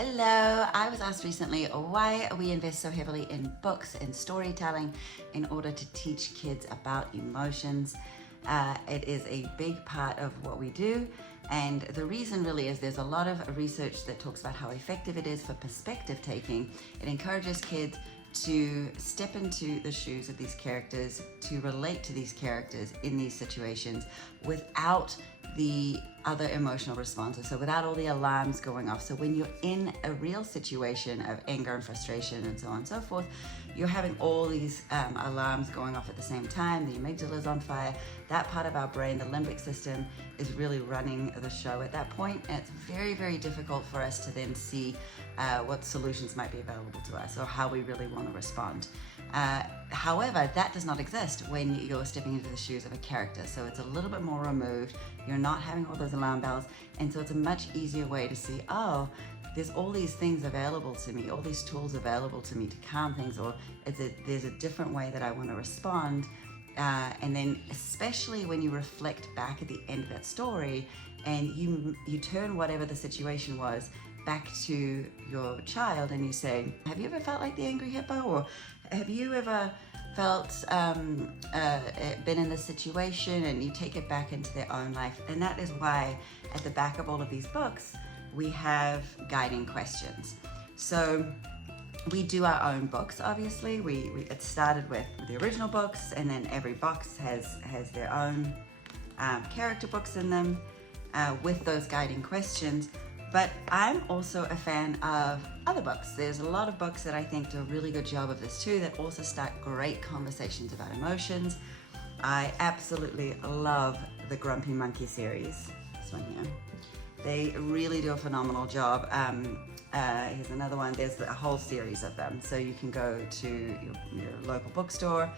Hello, I was asked recently why we invest so heavily in books and storytelling in order to teach kids about emotions. It is a big part of what we do, and the reason really is there's a lot of research that talks about how effective it is for perspective taking. It encourages kids to step into the shoes of these characters, to relate to these characters in these situations without the other emotional responses, so without all the alarms going off. So when you're in a real situation of anger and frustration and so on and so forth, you're having all these alarms going off at the same time. The amygdala is on fire. That part of our brain, the limbic system, is really running the show at that point, and it's very, very difficult for us to then see what solutions might be available to us or how we really want to respond. However, that does not exist when you're stepping into the shoes of a character. So it's a little bit more removed. You're not having all those alarm bells. And so it's a much easier way to see, oh, there's all these things available to me, all these tools available to me to calm things, or there's a different way that I want to respond. And then especially when you reflect back at the end of that story and you turn whatever the situation was back to your child and you say, have you ever felt like the angry hippo? Or have you ever felt, been in this situation? And you take it back into their own life. And that is why at the back of all of these books, we have guiding questions. So we do our own books, obviously. It started with the original books, and then every box has their own character books in them with those guiding questions. But I'm also a fan of other books. There's a lot of books that I think do a really good job of this too, that also start great conversations about emotions. I absolutely love the Grumpy Monkey series. This one here. They really do a phenomenal job. Here's another one. There's a whole series of them. So you can go to your local bookstore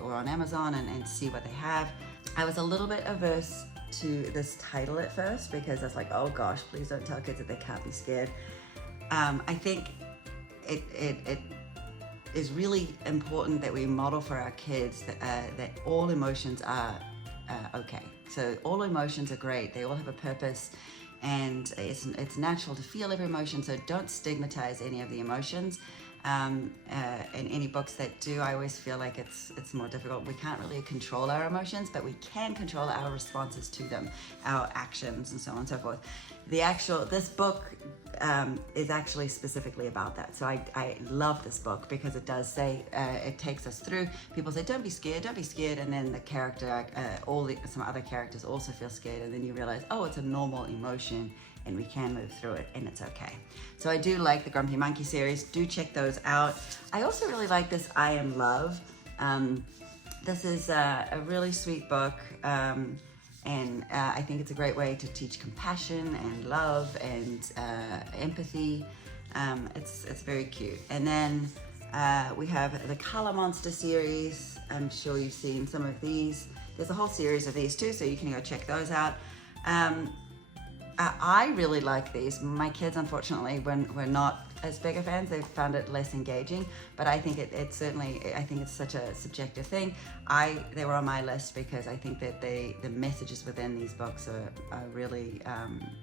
or on Amazon and see what they have. I was a little bit averse to this title at first because I was like, oh gosh, please don't tell kids that they can't be scared. I think it is really important that we model for our kids that all emotions are okay. So all emotions are great. They all have a purpose, and it's natural to feel every emotion. So don't stigmatize any of the emotions. In any books that do, I always feel like it's more difficult. We can't really control our emotions, but we can control our responses to them, our actions, and so on and so forth. This book is actually specifically about that. So I love this book because it does say, it takes us through. People say, don't be scared, and then the character, some other characters also feel scared, and then you realize, oh, it's a normal emotion, and we can move through it, and it's okay. So I do like the Grumpy Monkey series. Do check those out. I also really like this I Am Love. This is a really sweet book, and I think it's a great way to teach compassion and love and empathy. It's very cute. And then we have the Color Monster series. I'm sure you've seen some of these. There's a whole series of these too, so you can go check those out. I really like these. My kids, unfortunately, were not as big a fans. They found it less engaging, but I think it's such a subjective thing. They were on my list because I think that the messages within these books are really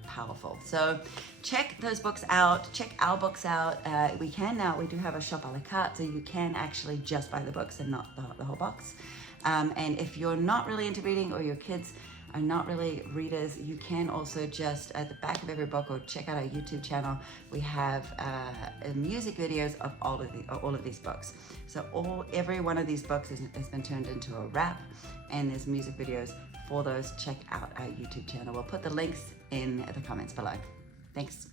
powerful. So check those books out. Check our books out. We do have a shop a la carte, so you can actually just buy the books and not the whole box. And if you're not really into reading, or your kids are not really readers, you can also just at the back of every book, or check out our YouTube channel. We have music videos of all of these books. So every one of these books has been turned into a rap, and there's music videos for those. Check out our YouTube channel. We'll put the links in the comments below. Thanks.